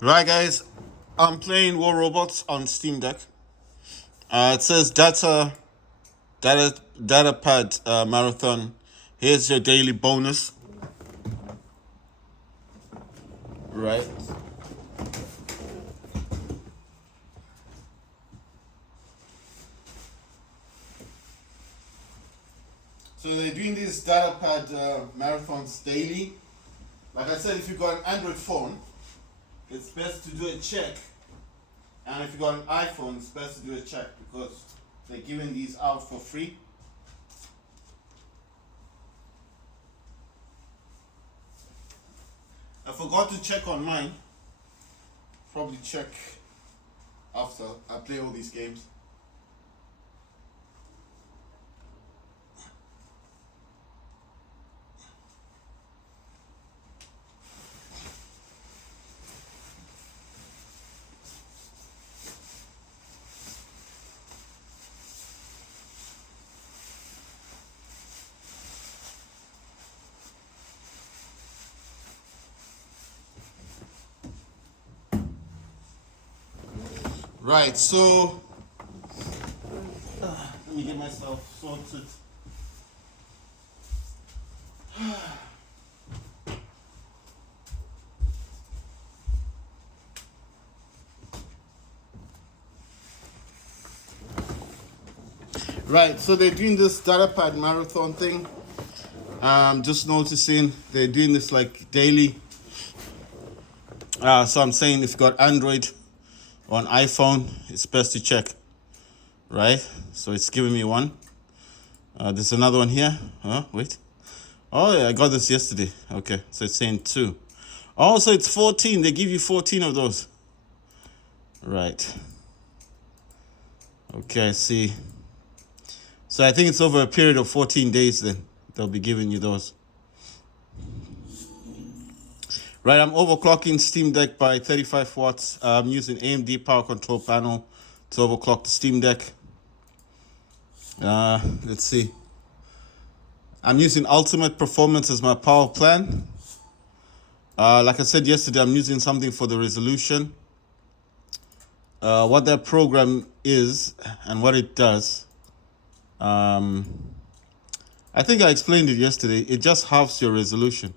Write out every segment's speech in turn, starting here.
Right, guys, I'm playing War Robots on Steam Deck. It says data pad marathon. Here's your daily bonus. Right. So they're doing these data pad marathons daily. Like I said, if you've got an Android phone, it's best to do a check. And if you've got an iPhone, it's best to do a check because they're giving these out for free. I forgot to check on mine. Probably check after I play all these games. Right, so let me get myself sorted. Right, so they're doing this data pad marathon thing. Just noticing they're doing this like daily. So I'm saying if you got Android or an iPhone, it's best to check. Right, so it's giving me one. There's another one here. Wait. Oh yeah, I got this yesterday. Okay, so it's saying 2. Oh, so it's 14. They give you 14 of those. Right. Okay, I see. So I think it's over a period of 14 days then. They'll be giving you those. Right, I'm overclocking Steam Deck by 35 watts. I'm using AMD power control panel to overclock the Steam Deck. Let's see. I'm using Ultimate Performance as my power plan. Like I said yesterday, I'm using something for the resolution. What that program is and what it does. I think I explained it yesterday. It just halves your resolution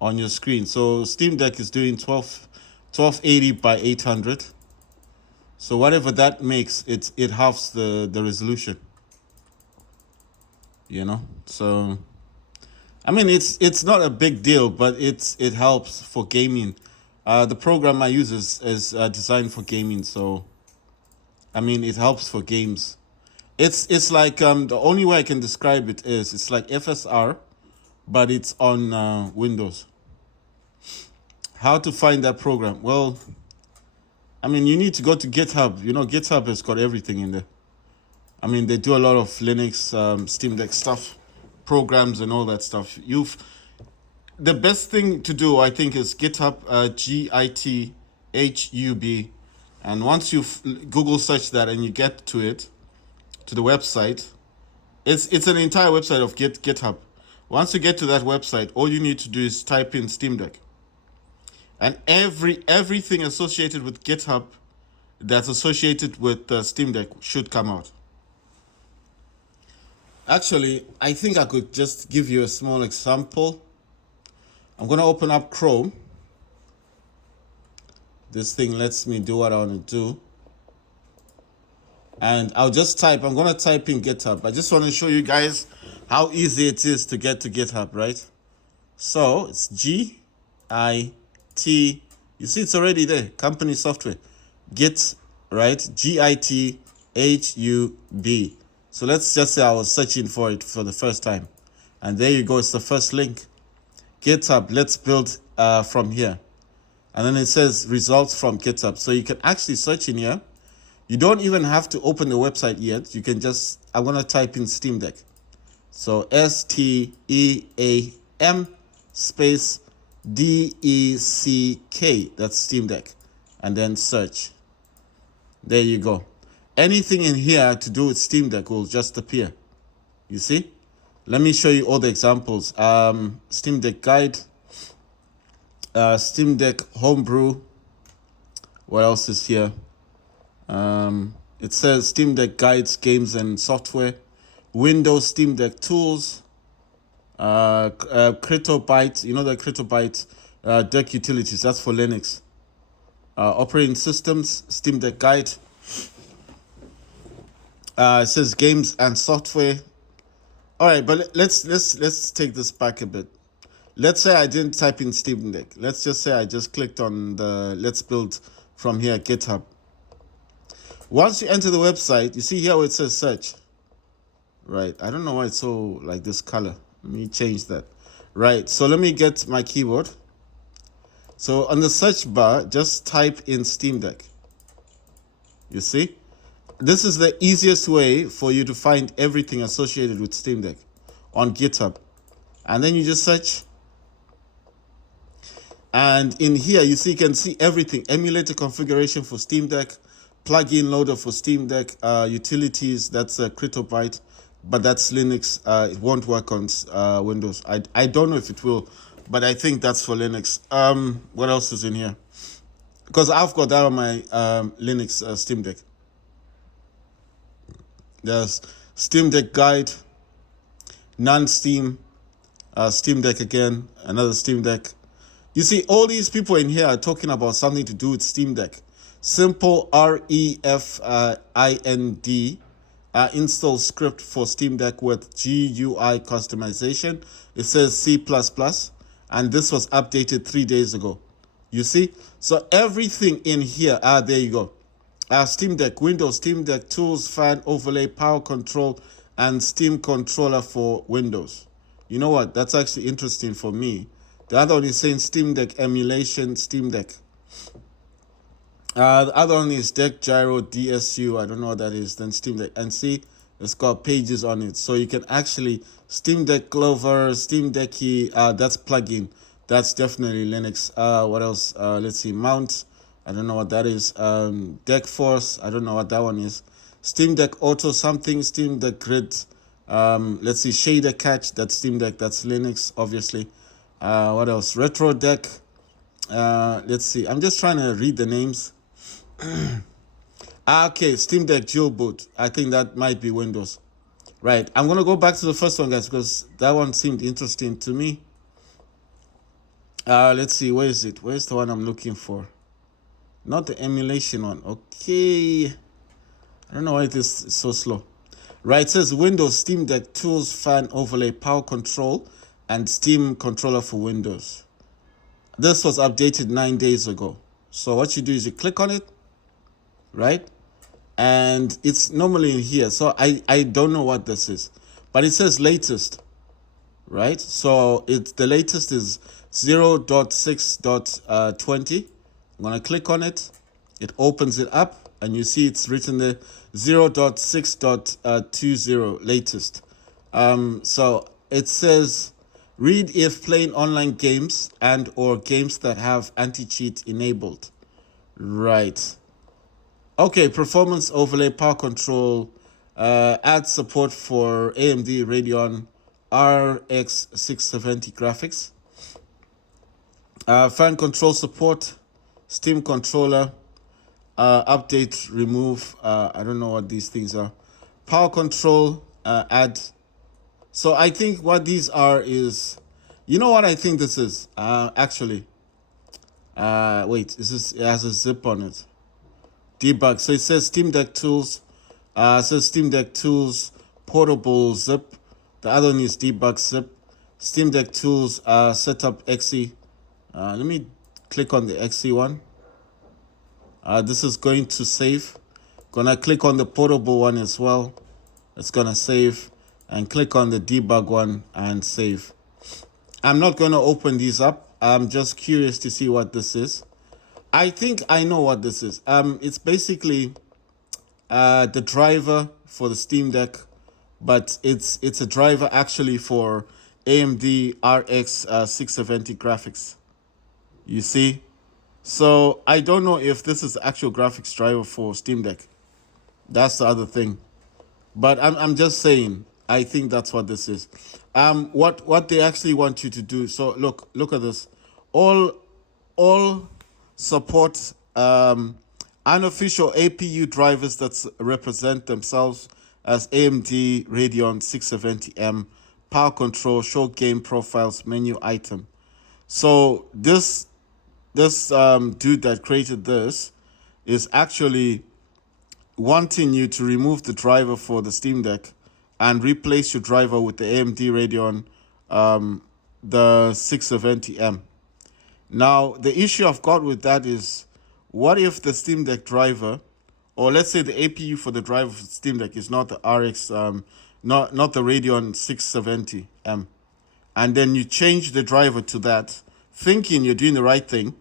on your screen. So Steam Deck is doing 1280 by 800. So whatever that makes, it halves the resolution. You know, so I mean it's not a big deal, but it helps for gaming. The program I use is designed for gaming, so I mean it helps for games. It's like the only way I can describe it is it's like FSR, but it's on Windows. How to find that program? Well, I mean you need to go to GitHub. You know, GitHub has got everything in there. I mean they do a lot of Linux, Steam Deck stuff, programs and all that stuff. The best thing to do, I think, is GitHub, GITHUB, and once you Google search that and you get to it, to the website, it's an entire website of GitHub. Once you get to that website, all you need to do is type in Steam Deck, and everything associated with GitHub that's associated with Steam Deck should come out. Actually, I think I could just give you a small example. I'm going to open up Chrome. This thing lets me do what I want to do. And I'm going to type in GitHub. I just want to show you guys how easy it is to get to GitHub, right? So it's GIT. You see, it's already there. Company software. Git, right? GITHUB. So let's just say I was searching for it for the first time. And there you go. It's the first link. GitHub, let's build from here. And then it says results from GitHub. So you can actually search in here. You don't even have to open the website yet. You can just, I'm going to type in Steam Deck. So STEAM space DECK. That's Steam Deck. And then search. There you go. Anything in here to do with Steam Deck will just appear. You see? Let me show you all the examples. Steam Deck guide, Steam Deck homebrew, What else is here? It says Steam Deck guides, games, and software. Windows Steam Deck tools. CryptoByte, you know the CryptoByte deck utilities, that's for Linux. Operating systems, Steam Deck guide. It says games and software. All right, but let's take this back a bit. Let's say I didn't type in Steam Deck. Let's just say I just clicked on the Let's Build from here, GitHub. Once you enter the website, you see here where it says search. Right, I don't know why it's so like this color. Let me change that. Right, so let me get my keyboard. So on the search bar, just type in Steam Deck. You see? This is the easiest way for you to find everything associated with Steam Deck on GitHub. And then you just search. And in here, you see, you can see everything. Emulator configuration for Steam Deck, plugin loader for Steam Deck, utilities, that's CryptoByte, but that's Linux. It won't work on Windows. I don't know if it will, but I think that's for Linux. What else is in here? Because I've got that on my Linux Steam Deck. There's Steam Deck guide, non-Steam, Steam Deck again, another Steam Deck. You see, all these people in here are talking about something to do with Steam Deck. Simple REFIND install script for Steam Deck with GUI customization. It says C++, and this was updated 3 days ago. You see? So everything in here, there you go. Steam Deck, Windows, Steam Deck tools, fan overlay, power control, and Steam controller for Windows. You know what? That's actually interesting for me. The other one is saying Steam Deck emulation, Steam Deck. The other one is Deck Gyro DSU. I don't know what that is. Then Steam Deck. And see, it's got pages on it. So you can actually, Steam Deck Clover, Steam Decky, that's plugin. That's definitely Linux. What else? Let's see, Mount. I don't know what that is. Deck Force. I don't know what that one is. Steam Deck Auto something. Steam Deck Grid. Let's see, Shader Catch. That's Steam Deck. That's Linux, obviously. What else? Retro Deck. Let's see. I'm just trying to read the names. Okay, Steam Deck Dual Boot. I think that might be Windows. Right. I'm going to go back to the first one, guys, because that one seemed interesting to me. Let's see. Where is it? Where's the one I'm looking for? Not the emulation one. Okay. I don't know why this is so slow. Right. It says Windows, Steam Deck, Tools, Fan, Overlay, Power Control, and Steam Controller for Windows. This was updated 9 days ago. So what you do is you click on it, right? And it's normally in here. So I don't know what this is. But it says latest, right? So the latest is 0.6.20. I'm going to click on it. It opens it up. And you see it's written there 0.6.20 latest. So it says read if playing online games and or games that have anti-cheat enabled. Right. Okay, performance overlay, power control, add support for AMD Radeon RX 670 graphics. Fan control support, Steam controller, update, remove, I don't know what these things are. Power control, add. So I think what these are is, you know what I think this is? Actually, wait, is this, it has a zip on it. Debug. So it says Steam Deck tools, it says Steam Deck tools, portable zip. The other one is debug zip. Steam Deck tools, setup XE. Let me click on the XE one. This is going to save. Gonna click on the portable one as well. It's gonna save. And click on the debug one and save. I'm not gonna open these up. I'm just curious to see what this is. I think I know what this is. It's basically the driver for the Steam Deck, but it's a driver actually for AMD RX 670 graphics. You see? So I don't know if this is the actual graphics driver for Steam Deck. That's the other thing. But I'm just saying, I think that's what this is. What they actually want you to do. So look at this. All support unofficial APU drivers that represent themselves as AMD Radeon 670M, power control, show game profiles, menu item. So this dude that created this is actually wanting you to remove the driver for the Steam Deck and replace your driver with the AMD Radeon the 670M. Now, the issue I've got with that is, what if the Steam Deck driver, or let's say the APU for the driver for the Steam Deck is not the RX, not the Radeon 670M, and then you change the driver to that, thinking you're doing the right thing.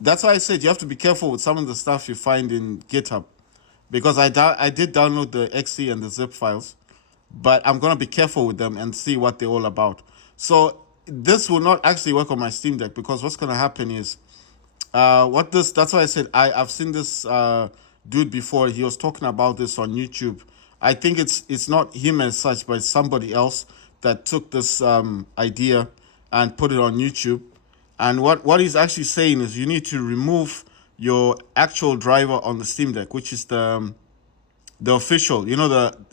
That's why I said you have to be careful with some of the stuff you find in GitHub, because I did download the XE and the zip files, but I'm gonna be careful with them and see what they're all about. So this will not actually work on my Steam Deck, because what's gonna happen is that's why I said I've seen this dude before. He was talking about this on YouTube. I think it's not him as such, but it's somebody else that took this idea and put it on YouTube. And what he's actually saying is you need to remove your actual driver on the Steam Deck, which is the official.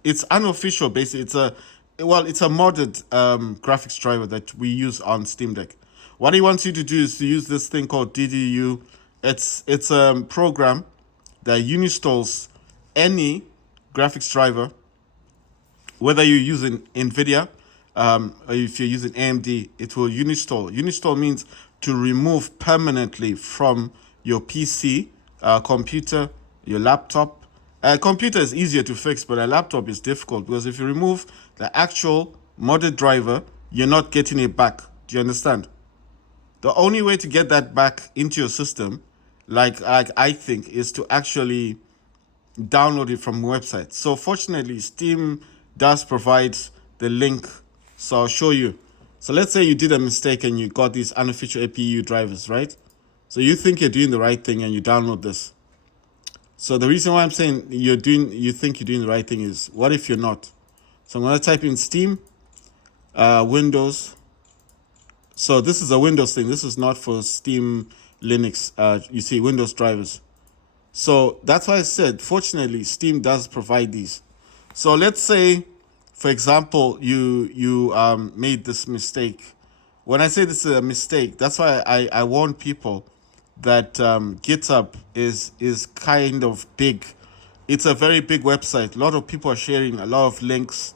It's unofficial basically. It's a modded graphics driver that we use on Steam Deck. What he wants you to do is to use this thing called DDU. It's a program that uninstalls any graphics driver, whether you're using NVIDIA, or if you're using AMD, it will uninstall. Uninstall means to remove permanently from your PC, computer, your laptop. A computer is easier to fix, but a laptop is difficult, because if you remove the actual modded driver, you're not getting it back. Do you understand? The only way to get that back into your system, like I think, is to actually download it from a website. So fortunately, Steam does provide the link. So I'll show you. So let's say you did a mistake and you got these unofficial APU drivers, right? So you think you're doing the right thing and you download this. So the reason why I'm saying you think you're doing the right thing is, what if you're not? So I'm going to type in Steam, Windows. So this is a Windows thing. This is not for Steam Linux. You see, Windows drivers. So that's why I said, fortunately, Steam does provide these. So let's say, for example, you made this mistake. When I say this is a mistake, that's why I warn people that GitHub is kind of big. It's a very big website. A lot of people are sharing a lot of links.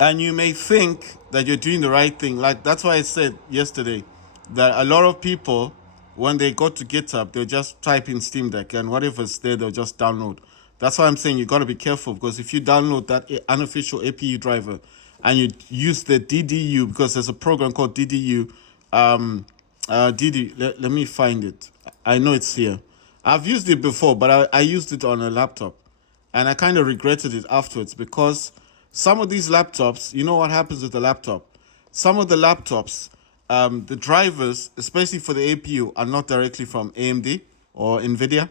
And you may think that you're doing the right thing. Like, that's why I said yesterday that a lot of people, when they go to GitHub, they'll just type in Steam Deck, and whatever's there, they'll just download. That's why I'm saying you got to be careful, because if you download that unofficial APU driver and you use the DDU, because there's a program called DDU, let me find it. I know it's here. I've used it before, but I used it on a laptop, and I kind of regretted it afterwards, because some of these laptops, you know what happens with the laptop? Some of the laptops, the drivers, especially for the APU, are not directly from AMD or NVIDIA,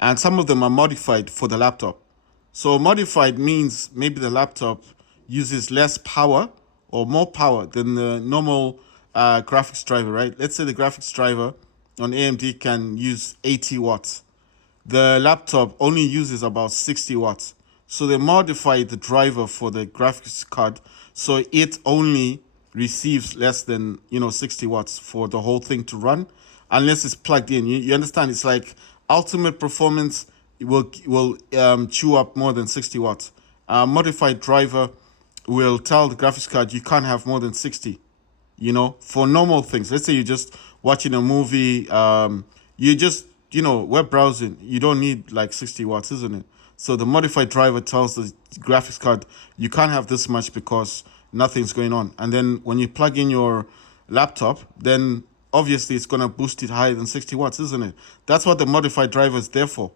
and some of them are modified for the laptop. So modified means maybe the laptop uses less power or more power than the normal graphics driver, right? Let's say the graphics driver on AMD can use 80 watts. The laptop only uses about 60 watts. So they modified the driver for the graphics card so it only receives less than 60 watts for the whole thing to run, unless it's plugged in. You understand? It's like ultimate performance will chew up more than 60 watts. Modified driver will tell the graphics card you can't have more than 60. For normal things. Let's say you're just watching a movie, you just web browsing. You don't need like 60 watts, isn't it? So the modified driver tells the graphics card you can't have this much because nothing's going on. And then when you plug in your laptop, then obviously it's going to boost it higher than 60 watts, isn't it? That's what the modified driver is there for.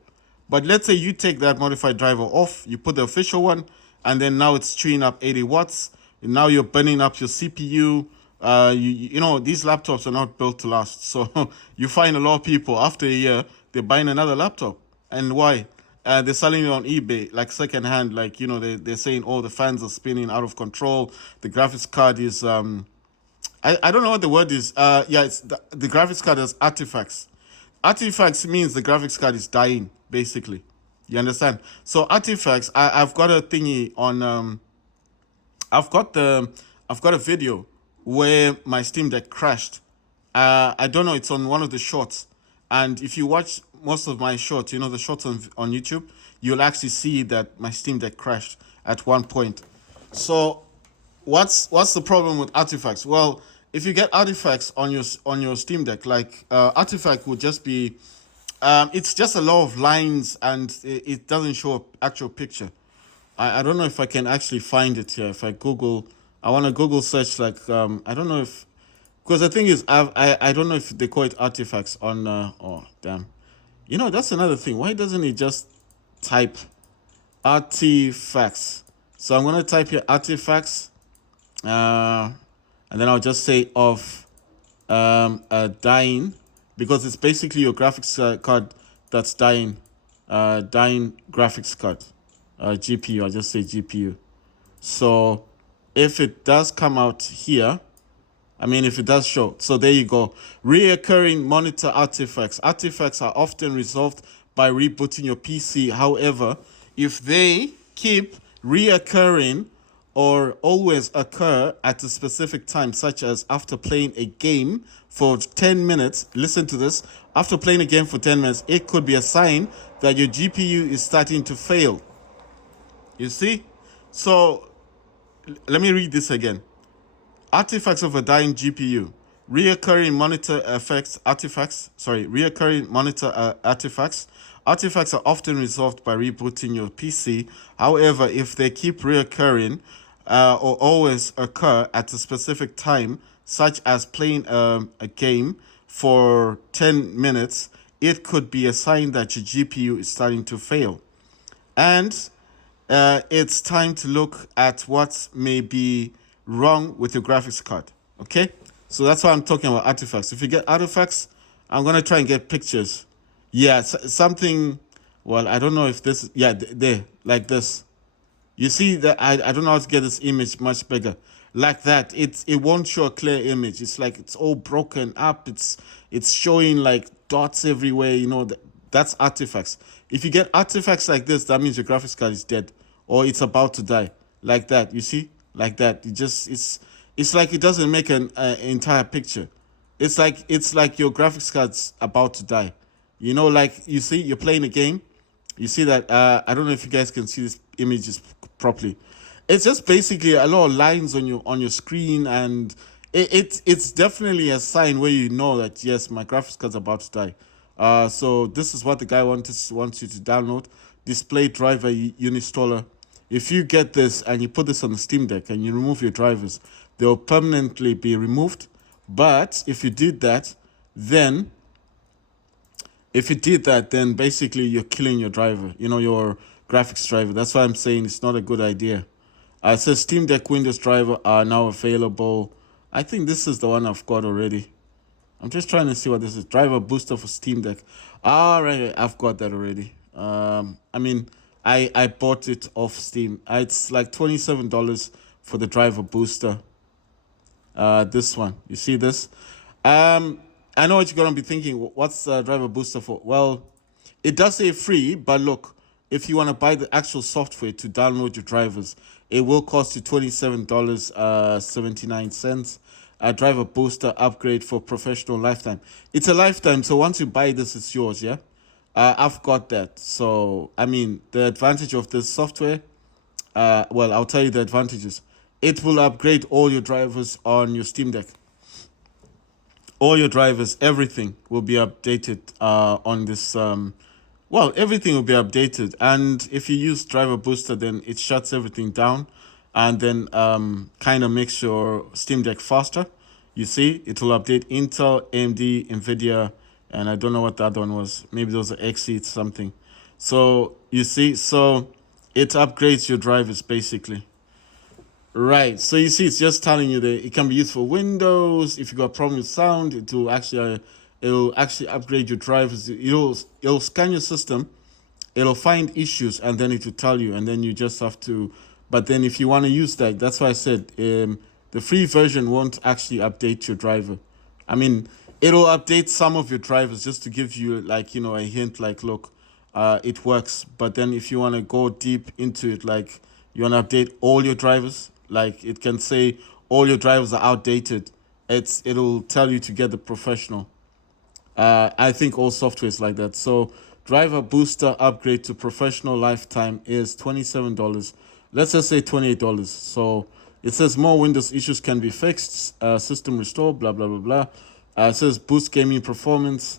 But let's say you take that modified driver off, you put the official one, and then now it's chewing up 80 watts. And now you're burning up your CPU. These laptops are not built to last. So you find a lot of people, after a year, they're buying another laptop. And why? They're selling it on eBay, like secondhand. Like, they're saying, oh, the fans are spinning out of control. The graphics card is, I don't know what the word is. It's the graphics card has artifacts. Artifacts means the graphics card is dying, basically. You understand? So artifacts, I've got a thingy on I've got the I've got a video where my Steam Deck crashed. I don't know, it's on one of the shorts. And if you watch most of my shorts, the shorts on YouTube, you'll actually see that my Steam Deck crashed at one point. So what's the problem with artifacts? Well, if you get artifacts on your Steam Deck, like artifact would just be it's just a lot of lines and it doesn't show an actual picture. I don't know if I can actually find it here. If I Google, I want to Google search like I don't know if because the thing is I don't know if they call it artifacts on oh damn, that's another thing. Why doesn't it just type artifacts? So I'm gonna type here artifacts, and then I'll just say of dying because it's basically your graphics card that's dying, dying graphics card, GPU. I'll just say GPU. So if it does come out here, I mean, if it does show, so there you go. Reoccurring monitor artifacts. Artifacts are often resolved by rebooting your PC. However, if they keep reoccurring or always occur at a specific time, such as after playing a game for 10 minutes, listen to this, after playing a game for 10 minutes, it could be a sign that your GPU is starting to fail. You see? So let me read this again. Artifacts of a dying GPU. Reoccurring monitor artifacts. Artifacts are often resolved by rebooting your PC. However, if they keep reoccurring or always occur at a specific time, such as playing a game for 10 minutes, it could be a sign that your GPU is starting to fail. And it's time to look at what may be wrong with your graphics card. Okay? So that's why I'm talking about artifacts. If you get artifacts, I'm going to try and get pictures. Yeah, something, well, I don't know if this, yeah, there, like this. You see that I don't know how to get this image much bigger. Like that, it won't show a clear image. It's like it's all broken up. It's showing like dots everywhere. That's artifacts. If you get artifacts like this, that means your graphics card is dead or it's about to die. Like that, you see, like that. It's like it doesn't make an entire picture. It's like your graphics card's about to die. Like you see, you're playing a game. You see that I don't know if you guys can see this images properly. It's just basically a lot of lines on your screen, and it's definitely a sign where you know that yes, my graphics card's about to die. So this is what the guy wants you to download. Display driver uninstaller. If you get this and you put this on the Steam Deck and you remove your drivers, they'll permanently be removed. But if you did that, then basically you're killing your driver, your graphics driver. That's why I'm saying it's not a good idea. It says Steam Deck Windows driver are now available. I think this is the one I've got already. I'm just trying to see what this is. Driver booster for Steam Deck. All right, I've got that already. I mean, I bought it off Steam. It's like $27 for the driver booster. This one, you see this? I know what you're gonna be thinking. What's the driver booster for? Well, it does say free, but look, if you want to buy the actual software to download your drivers, it will cost you $27.79. A driver booster upgrade for professional lifetime. It's a lifetime, so once you buy this, it's yours, yeah? I've got that. So, I mean, the advantage of this software, well, I'll tell you the advantages. It will upgrade all your drivers on your Steam Deck. All your drivers, everything will be updated on this. Everything will be updated. And if you use Driver Booster, then it shuts everything down and then kind of makes your Steam Deck faster. You see, it will update Intel, AMD, NVIDIA, and I don't know what the other one was. Maybe those are Xe something. So you see, so it upgrades your drivers basically. Right, so you see, it's just telling you that it can be used for Windows. If you got a problem with sound, it'll actually upgrade your drivers. It'll scan your system, it'll find issues, and then it will tell you, and then you just have to. But then, if you want to use that, that's why I said the free version won't actually update your driver. I mean, it'll update some of your drivers just to give you like, a hint like, look, it works. But then if you want to go deep into it, like you want to update all your drivers, like it can say all your drivers are outdated. It'll tell you to get the professional. I think all software is like that. So driver booster upgrade to professional lifetime is $27. Let's just say $28. So it says more Windows issues can be fixed, system restore, blah blah blah blah. It says boost gaming performance.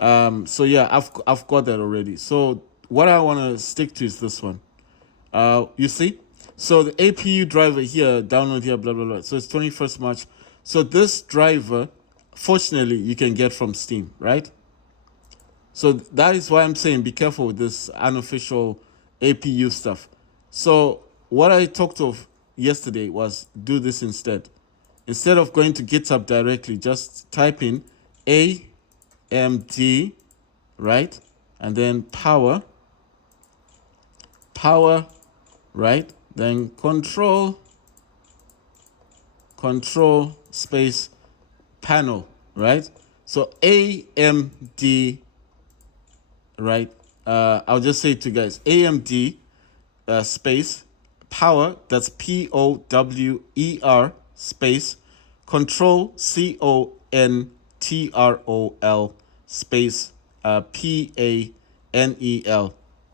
So yeah, I've got that already. So what I want to stick to is this one. You see, so the APU driver here, download here, blah blah blah. So it's 21st March. So this driver, fortunately, you can get from Steam, right? So that is why I'm saying be careful with this unofficial APU stuff. So what I talked of yesterday was do this instead. Instead of going to GitHub directly, just type in AMD, right? And then power, right? Then control space panel, right? So AMD, right? I'll just say it to you guys, AMD space power, that's POWER space control CONTROL space PANEL,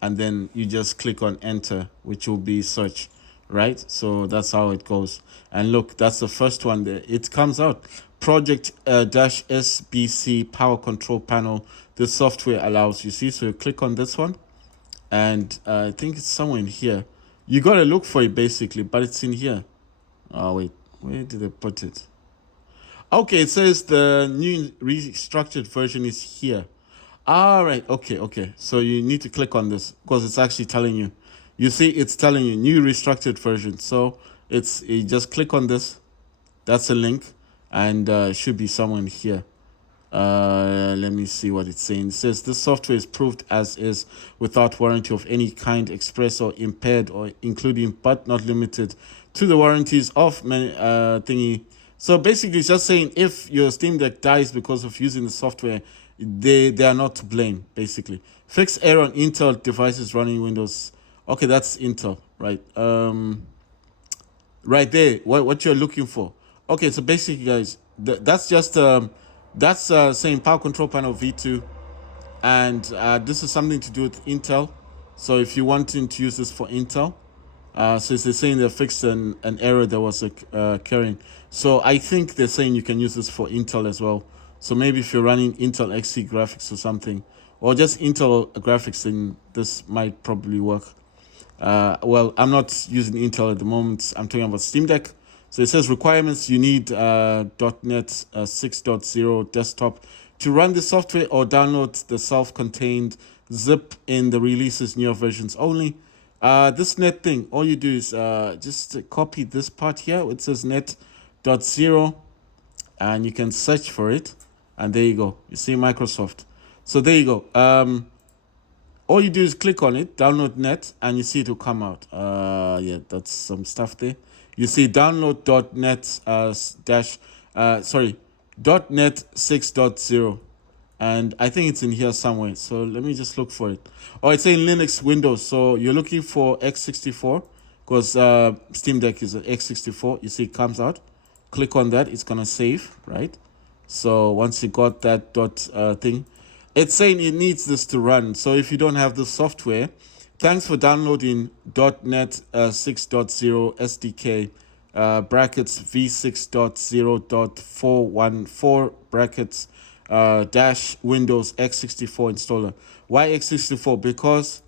and then you just click on enter, which will be search, right? So that's how it goes. And look, that's the first one there. It comes out. Project dash SBC power control panel. This software allows, you see, so you click on this one, and I think it's somewhere in here. You got to look for it basically, but it's in here. Oh, wait, where did they put it? Okay, it says the new restructured version is here. All right, okay. So you need to click on this because it's actually telling you. You see, it's telling you new restructured version. So you just click on this. That's a link, and it should be somewhere in here. Let me see what it's saying. It says this software is proved as is without warranty of any kind, express or impaired, or including but not limited to the warranties of many thingy. So basically it's just saying if your Steam Deck dies because of using the software, they are not to blame, basically. Fix error on Intel devices running Windows. Okay, that's Intel, right? Right there, what you're looking for. Okay, so basically guys, that's just that's saying power control panel V2, and this is something to do with Intel. So if you wanting to use this for Intel, so they're saying they fixed an error that was occurring. So I think they're saying you can use this for Intel as well. So maybe if you're running Intel XC graphics or something, or just Intel graphics, then this might probably work. Well, I'm not using Intel at the moment. I'm talking about Steam Deck. So it says requirements, you need .NET 6.0 desktop to run the software, or download the self-contained zip in the releases newer versions only. This net thing, all you do is just copy this part here. It says net.0, and you can search for it, and there you go. You see Microsoft. So there you go. All you do is click on it, download net, and you see it will come out. Yeah, that's some stuff there. You see download .NET .NET 6.0, and I think it's in here somewhere. So let me just look for it. Oh, it's in Linux Windows. So you're looking for x64 because Steam Deck is an x64. You see it comes out. Click on that. It's gonna save, right? So once you got that thing, it's saying it needs this to run. So if you don't have the software, thanks for downloading .NET 6.0 SDK brackets v6.0.414 brackets dash Windows x64 installer. Why x64? Because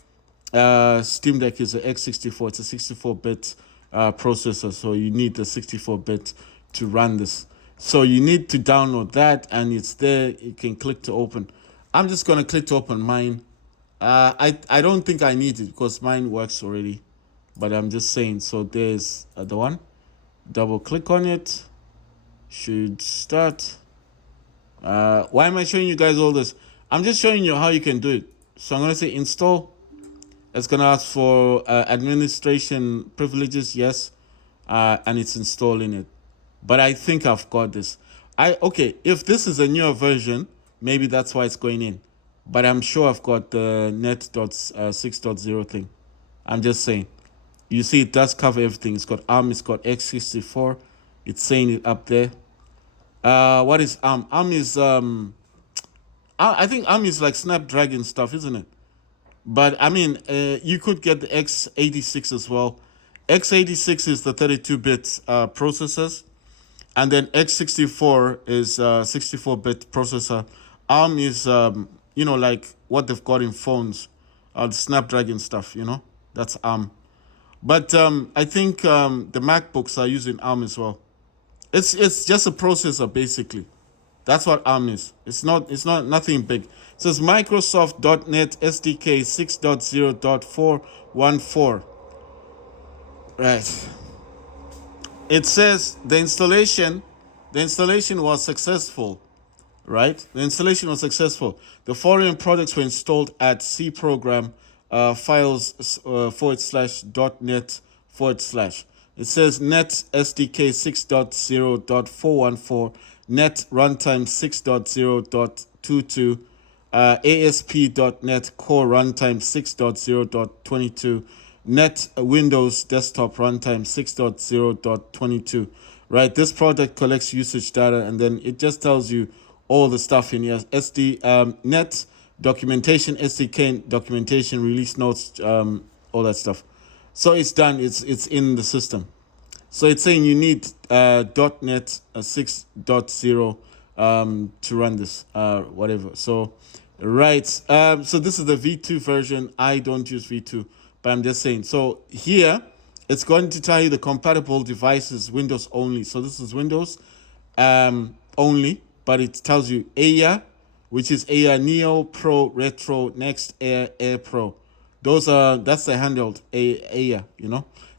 Steam Deck is an x64. It's a 64-bit processor, so you need the 64-bit to run this. So you need to download that, and it's there. You can click to open. I'm just gonna click to open mine. I don't think I need it because mine works already, but I'm just saying. So there's the one. Double click on it. Should start. Why am I showing you guys all this? I'm just showing you how you can do it. So I'm gonna say install. It's gonna ask for administration privileges, yes, and it's installing it. But I think I've got this. Okay, if this is a newer version, maybe that's why it's going in. But I'm sure I've got the net.6.0 thing. I'm just saying. You see, it does cover everything. It's got ARM, it's got x64. It's saying it up there. What is ARM? ARM is I think ARM is like Snapdragon stuff, isn't it? But I mean, you could get the x86 as well. x86 is the 32-bit processors, and then x64 is 64-bit processor. ARM is like what they've got in phones, the Snapdragon stuff. That's ARM. But I think the MacBooks are using ARM as well. It's just a processor basically. That's what ARM is. It's not nothing big. It says Microsoft.NET SDK 6.0.414. Right. It says the installation was successful. Right? The installation was successful. The following products were installed at C program files /.net/. It says Net SDK 6.0.414, Net Runtime 6.0.22, ASP.NET Core Runtime 6.0.22, Net Windows Desktop Runtime 6.0.22. Right, this product collects usage data and then it just tells you all the stuff in here. Net documentation, SDK documentation, release notes, all that stuff. So it's done. It's in the system. So it's saying you need .NET 6.0 to run this, whatever. So, right. So this is the V2 version. I don't use V2, but I'm just saying. So here, it's going to tell you the compatible devices, Windows only. So this is Windows only, but it tells you Air, which is Air Neo, Pro, Retro, Next, Air, Air Pro. That's the handheld Air,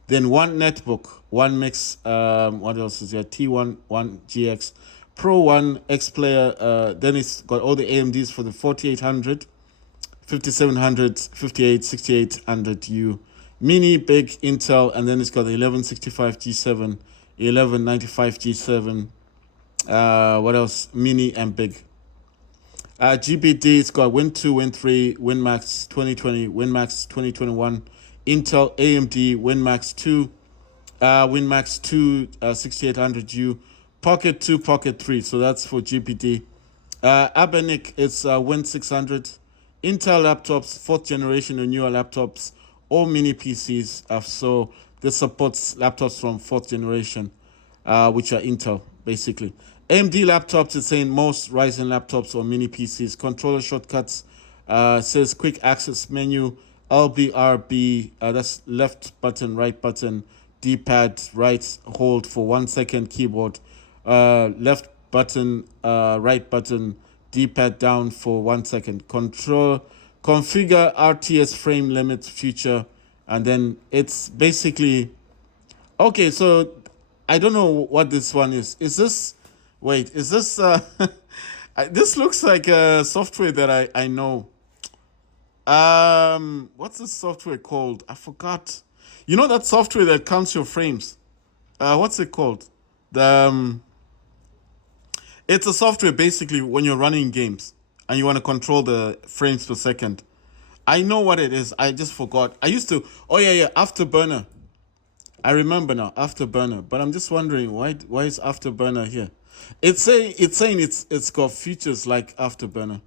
Then one netbook, one mix, what else is there? T1, one GX, Pro, one X player. Then it's got all the AMDs for the 4800, 5700, 58, 6800U, Mini, big Intel, and then it's got the 1165G7, 1195G7. What else? Mini and big. GBD, it's got Win 2, Win 3, WinMax 2020, WinMax 2021, Intel, AMD, WinMax 2, WinMax 2, 6800U, Pocket 2, Pocket 3, so that's for GBD. Abenic, it's Win 600, Intel laptops, 4th generation or newer laptops, or mini PCs. So this supports laptops from 4th generation, which are Intel, basically. AMD laptops, it's saying most Ryzen laptops or mini PCs. Controller shortcuts, says quick access menu, LBRB, that's left button, right button, D-pad, right hold for 1 second, keyboard, left button, right button, D-pad down for 1 second. Configure RTS frame limit feature, and then it's basically, okay, so I don't know what this one is. Is this... Wait, is this... this looks like a software that I know. What's this software called? I forgot. You know that software that counts your frames? What's it called? It's a software basically when you're running games and you want to control the frames per second. I know what it is. I just forgot. I used to... Oh, yeah, Afterburner. I remember now, Afterburner. But I'm just wondering, why is Afterburner here? It's saying it's got features like Afterburner.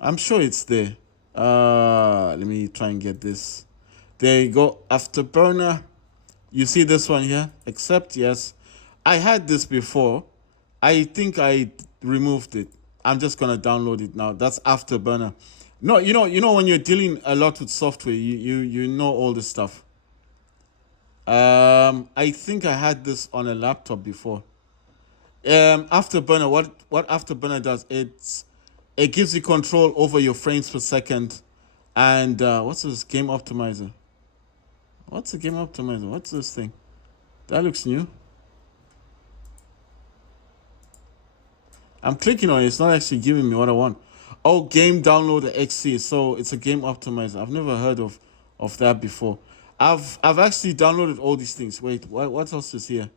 I'm sure it's there. Let me try and get this. There you go, Afterburner. You see this one here? Accept, yes. I had this before. I think I removed it. I'm just gonna download it now. That's Afterburner. No, you know when you're dealing a lot with software, you know all this stuff. I think I had this on a laptop before. Afterburner, what Afterburner does, it gives you control over your frames per second. And what's this game optimizer? What's the game optimizer? What's this thing? That looks new. I'm clicking on it. It's not actually giving me what I want. Oh, game downloader XC. So it's a game optimizer. I've never heard of that before. I've actually downloaded all these things. Wait, what else is here?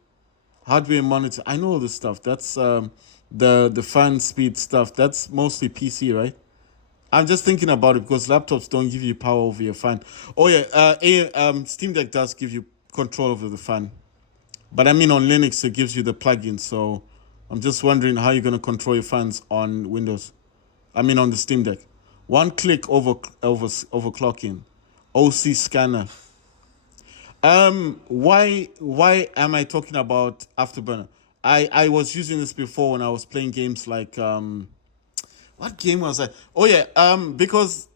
Hardware monitor. I know all this stuff. That's the fan speed stuff, that's mostly PC, right? I'm just thinking about it because laptops don't give you power over your fan. Oh yeah, Steam Deck does give you control over the fan, but I mean on Linux it gives you the plugin. So I'm just wondering how you're gonna control your fans on Windows. I mean on the Steam Deck. One click overclocking, OC scanner. Why am I talking about Afterburner? I was using this before when I was playing games like what game was I? Oh yeah, because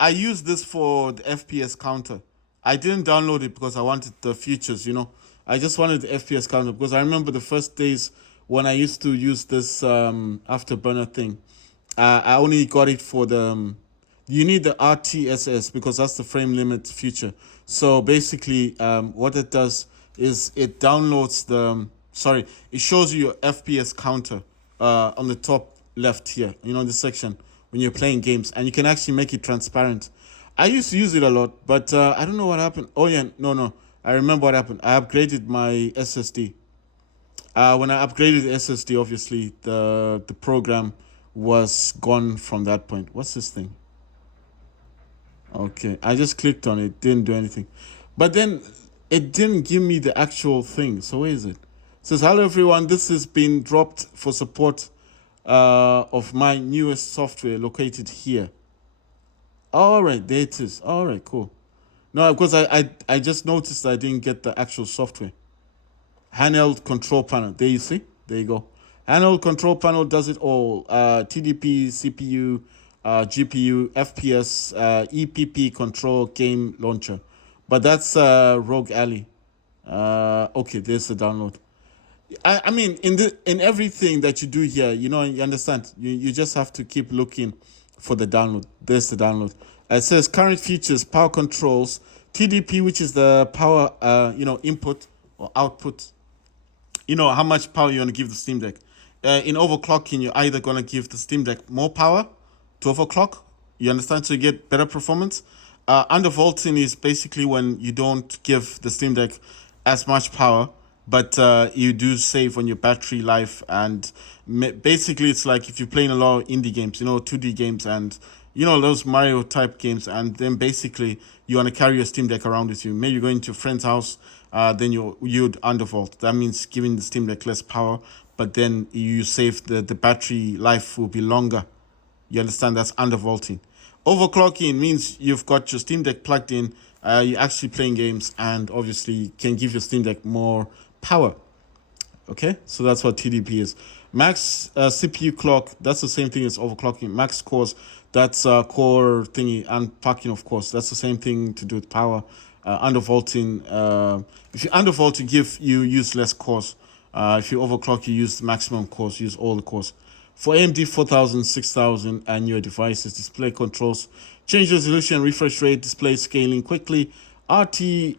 I used this for the FPS counter. I didn't download it because I wanted the features, you know. I just wanted the FPS counter because I remember the first days when I used to use this Afterburner thing. I only got it for the. You need the RTSS because that's the frame limit feature. So basically, what it does is it downloads the. Sorry, it shows you your FPS counter on the top left here. You know, this section when you're playing games, and you can actually make it transparent. I used to use it a lot, but I don't know what happened. Oh yeah, no. I remember what happened. I upgraded my SSD. When I upgraded the SSD, obviously the program was gone from that point. What's this thing? Okay, I just clicked on it, didn't do anything. But then it didn't give me the actual thing. So where is it? It says, hello everyone, this has been dropped for support of my newest software located here. All right, there it is. All right, cool. No, because I just noticed I didn't get the actual software. Handheld control panel. There you see. There you go. Handheld control panel does it all. TDP, CPU, GPU, FPS, EPP control game launcher. But that's Rogue Ally. Okay, there's the download. I mean, in everything that you do here, you know, you understand. You just have to keep looking for the download. There's the download. It says current features, power controls, TDP, which is the power, input or output. You know how much power you want to give the Steam Deck. In overclocking, you're either going to give the Steam Deck more power to overclock. You understand? So you get better performance. Undervolting is basically when you don't give the Steam Deck as much power, but you do save on your battery life. And basically, it's like if you're playing a lot of indie games, you know, 2D games and, you know, those Mario type games. And then basically, you want to carry your Steam Deck around with you. Maybe you're going to a friend's house, then you'd undervolt. That means giving the Steam Deck less power, but then you save the battery life will be longer. You understand? That's undervolting. Overclocking means you've got your Steam Deck plugged in, you're actually playing games, and obviously can give your Steam Deck more power. Okay, so that's what TDP is. Max CPU clock, that's the same thing as overclocking. Max cores, that's core thingy, and parking, of course. That's the same thing to do with power. Undervolting, if you undervolt, you use less cores. If you overclock, you use maximum cores, use all the cores. For AMD 4000, 6000, and your devices, display controls, change resolution, refresh rate, display scaling quickly, RTSS,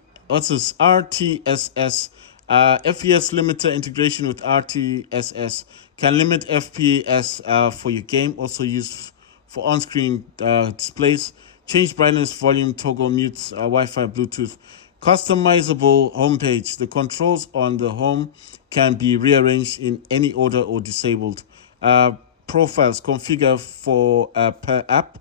FPS limiter integration with RTSS, can limit FPS for your game, also used for on-screen displays, change brightness, volume, toggle mutes, Wi-Fi, Bluetooth, customizable homepage. The controls on the home can be rearranged in any order or disabled. Profiles configure for per app,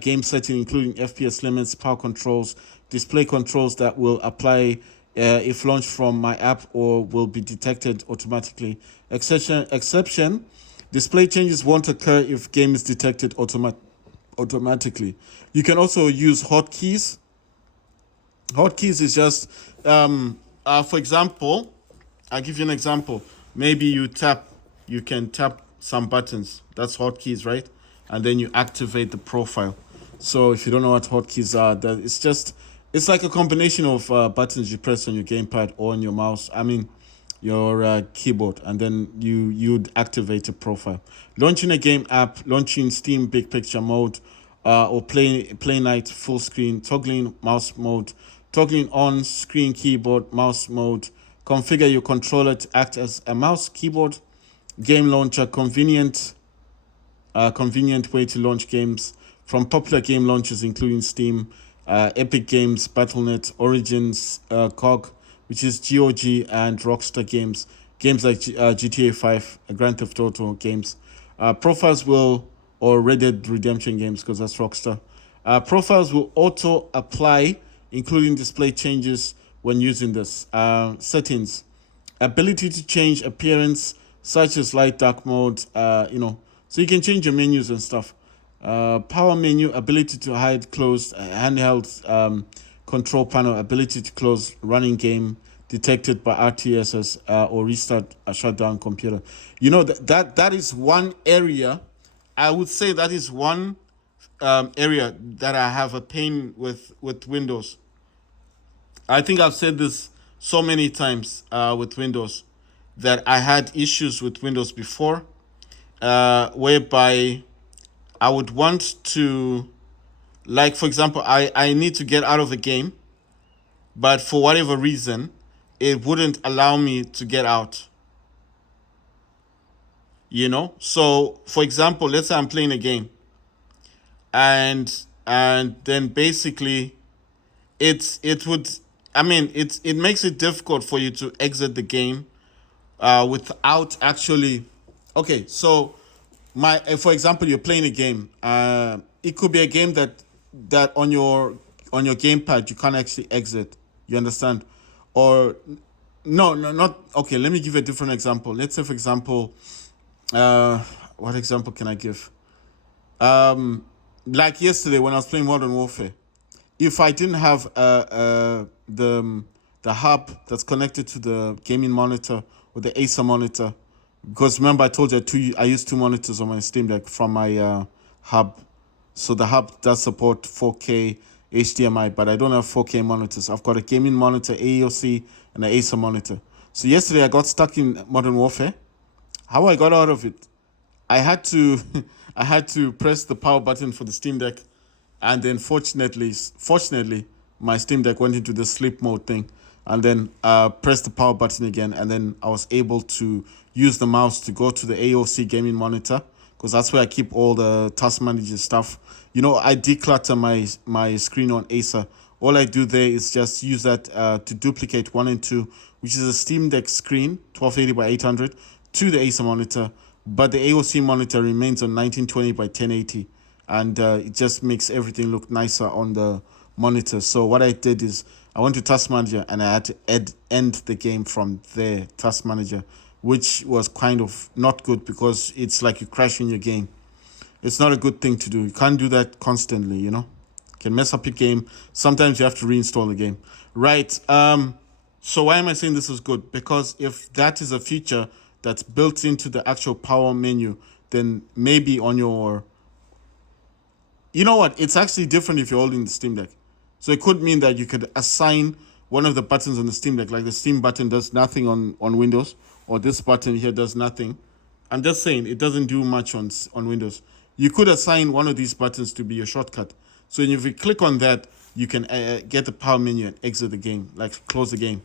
game setting including FPS limits, power controls, display controls that will apply if launched from my app or will be detected automatically. Exception, display changes won't occur if game is detected automatically. You can also use hotkeys. Hotkeys is just, for example, I'll give you an example. Maybe you can tap some buttons. That's hotkeys, right? And then you activate the profile. So if you don't know what hotkeys are, it's like a combination of buttons you press on your gamepad or on your mouse. I mean, your keyboard, and then you'd activate a profile. Launching a game app, launching Steam Big Picture mode, or play night full screen, toggling mouse mode, toggling on screen keyboard mouse mode. Configure your controller to act as a mouse keyboard. Game launcher, convenient way to launch games from popular game launchers including Steam, Epic Games, Battle.net, Origins, GOG, which is GOG, and Rockstar Games. games like GTA 5, Grand Theft Auto games. Profiles will, or Red Dead Redemption games, because that's Rockstar. Profiles will auto apply, including display changes when using this. Settings, ability to change appearance, such as light dark mode, so you can change your menus and stuff. Power menu, ability to hide, close, handheld control panel, ability to close running game detected by RTSS or restart a shutdown computer. That is one area. I would say that is one area that I have a pain with Windows. I think I've said this so many times with Windows that I had issues with Windows before, whereby I would want to, like, for example, I need to get out of the game, but for whatever reason, it wouldn't allow me to get out. So for example, let's say I'm playing a game, and then basically it would, it makes it difficult for you to exit the game without actually. Okay, so for example, you're playing a game. It could be a game that on your gamepad you can't actually exit. You understand? Or no, not okay. Let me give you a different example. Let's say, for example, what example can I give? Like yesterday when I was playing Modern Warfare, if I didn't have the hub that's connected to the gaming monitor or the Acer monitor, because remember I told you I use two monitors on my Steam Deck from my hub. So the hub does support 4K HDMI, but I don't have 4K monitors. I've got a gaming monitor, AOC, and an Acer monitor. So yesterday I got stuck in Modern Warfare. How I got out of it, I had to I had to press the power button for the Steam Deck, and then fortunately, my Steam Deck went into the sleep mode thing, and then pressed the power button again, and then I was able to use the mouse to go to the AOC gaming monitor, because that's where I keep all the task manager stuff. I declutter my screen on Acer. All I do there is just use that to duplicate 1 and 2, which is a Steam Deck screen, 1280 by 800, to the Acer monitor, but the AOC monitor remains on 1920 by 1080, and it just makes everything look nicer on the monitor. So what I did is I went to Task Manager and I had to end the game from there, Task Manager, which was kind of not good because it's like you crash in your game. It's not a good thing to do. You can't do that constantly, It can mess up your game. Sometimes you have to reinstall the game. Right. So why am I saying this is good? Because if that is a feature that's built into the actual power menu, then maybe on your... You know what? It's actually different if you're holding the Steam Deck. So it could mean that you could assign one of the buttons on the Steam Deck, like the Steam button does nothing on Windows, or this button here does nothing. I'm just saying it doesn't do much on Windows. You could assign one of these buttons to be your shortcut. So if you click on that, you can get the power menu and exit the game, like close the game.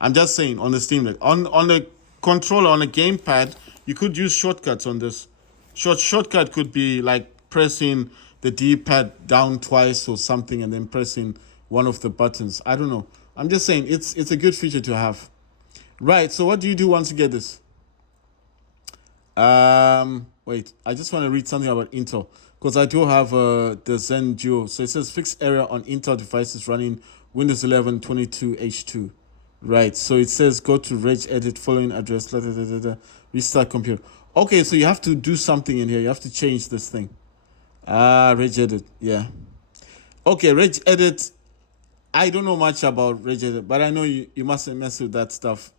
I'm just saying on the Steam Deck. On the controller, on a gamepad, you could use shortcuts on this. Shortcut could be like pressing the D-pad down twice or something and then pressing one of the buttons. I don't know. I'm just saying it's a good feature to have. Right, so what do you do once you get this? Wait, I just want to read something about Intel, because I do have the Zen Duo. So it says fixed error on Intel devices running Windows 11 22H2. Right, so it says go to regedit following address, restart computer. Okay, so you have to do something in here. You have to change this thing. Regedit, yeah. Okay, regedit. I don't know much about regedit, but I know you mustn't mess with that stuff.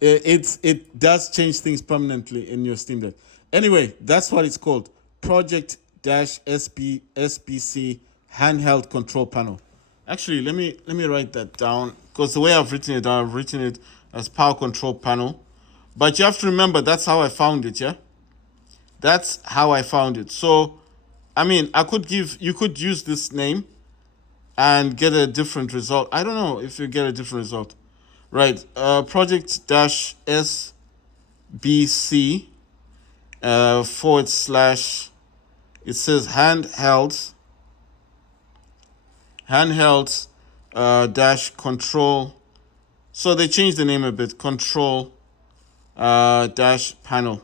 It does change things permanently in your Steam Deck. Anyway, that's what it's called. Project-SBC handheld control panel. Actually, let me write that down, because the way I've written it as power control panel. But you have to remember, that's how I found it, yeah? That's how I found it. So, you could use this name and get a different result. I don't know if you get a different result. Right, project-SBC / it says handheld dash control So they changed the name a bit. Control dash panel.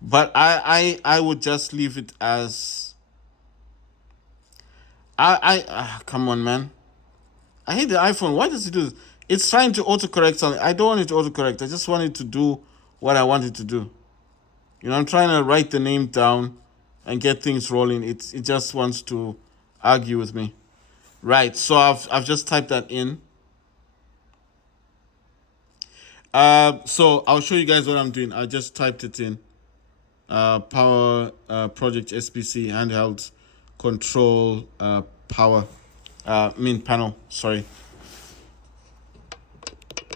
But I would just leave it as come on, man. I hate the iPhone. Why does it do this? It's trying to autocorrect something. I don't want it to autocorrect. I just want it to do what I want it to do. You know, I'm trying to write the name down and get things rolling. It just wants to argue with me. Right. So I've just typed that in. So I'll show you guys what I'm doing. I just typed it in. Power project SPC handheld control power main panel. Sorry.